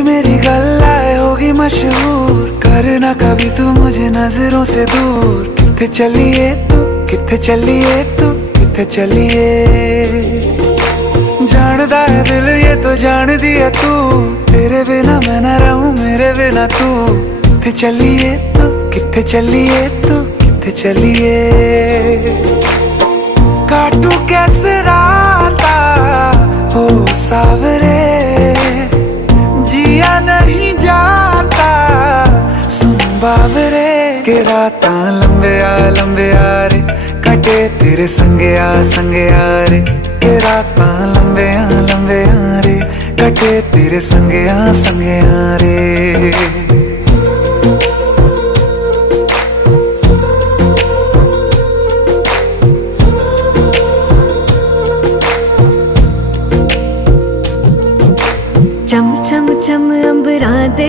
मेरी गल्लाए होगी मशहूर, करना कभी तू मुझे नजरों से दूर। किथे चलिए तू, किथे चलिए तू, किथे चलिए। जानदा है दिल ये तो जान दिया तू, तेरे बिना मैं ना रहूं मेरे बिना तू। किथे चलिए तू, किथे चलिए तू, किथे चलिए। काटू कैसे राता हो सावरे, जिया नहीं जाता सुन बावरे। के राता लंबे आ रे, कटे तेरे संगे आ रे। के राता लंबे आ रे, कटे तेरे संगे आ रे। चम चम चम अंबरां दे